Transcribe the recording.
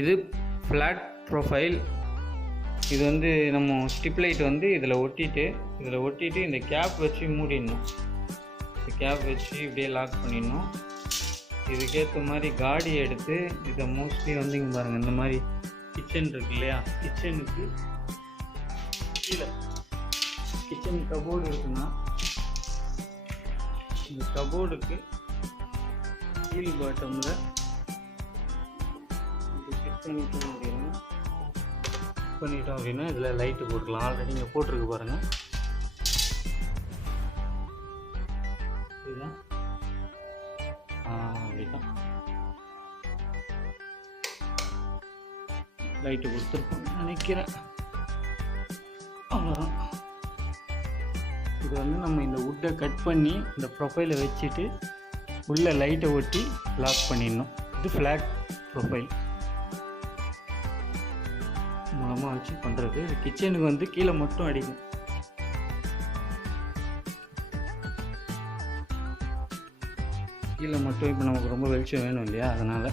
இது flat profile. இது வந்து நம்ம ஸ்டிப் லைட் வந்து இதில் ஒட்டிட்டு இந்த கேப் வச்சு மூடிடணும். இந்த கேப் வச்சு இப்படியே லாக் பண்ணிடணும். இதுக்கேற்ற மாதிரி காடி எடுத்து இதை மோஸ்ட்லி வந்து இங்கே பாருங்கள், இந்த மாதிரி கிச்சன் இருக்கு இல்லையா, கிச்சனுக்கு கீழே கிச்சன் கபோர்டு இருக்குன்னா இந்த கபோர்டுக்கு கீழ் பாட்டமில் ஃபிட் பண்ணிட்டோம் அப்படின்னா இதில் லைட்டு போட்டுக்கலாம். ஆல்ரெடி இங்கே போட்டிருக்கு பாருங்கள். இதுதான் அப்படிதான் லைட்டு கொடுத்துருப்போம் நினைக்கிறேன். அவ்வளோதான். இது வந்து நம்ம இந்த வுட்டை கட் பண்ணி இந்த ப்ரொஃபைலை வச்சுட்டு உள்ள லைட்டை ஒட்டி லாக் பண்ணிடணும். இது ஃப்ளாட் ப்ரொஃபைல் மூலமாக வச்சு பண்ணுறது. இது கிச்சனுக்கு வந்து கீழே மட்டும் அடிக்கும். கீழே மட்டும் இப்போ நமக்கு ரொம்ப வெளிச்சம் வேணும் இல்லையா, அதனால்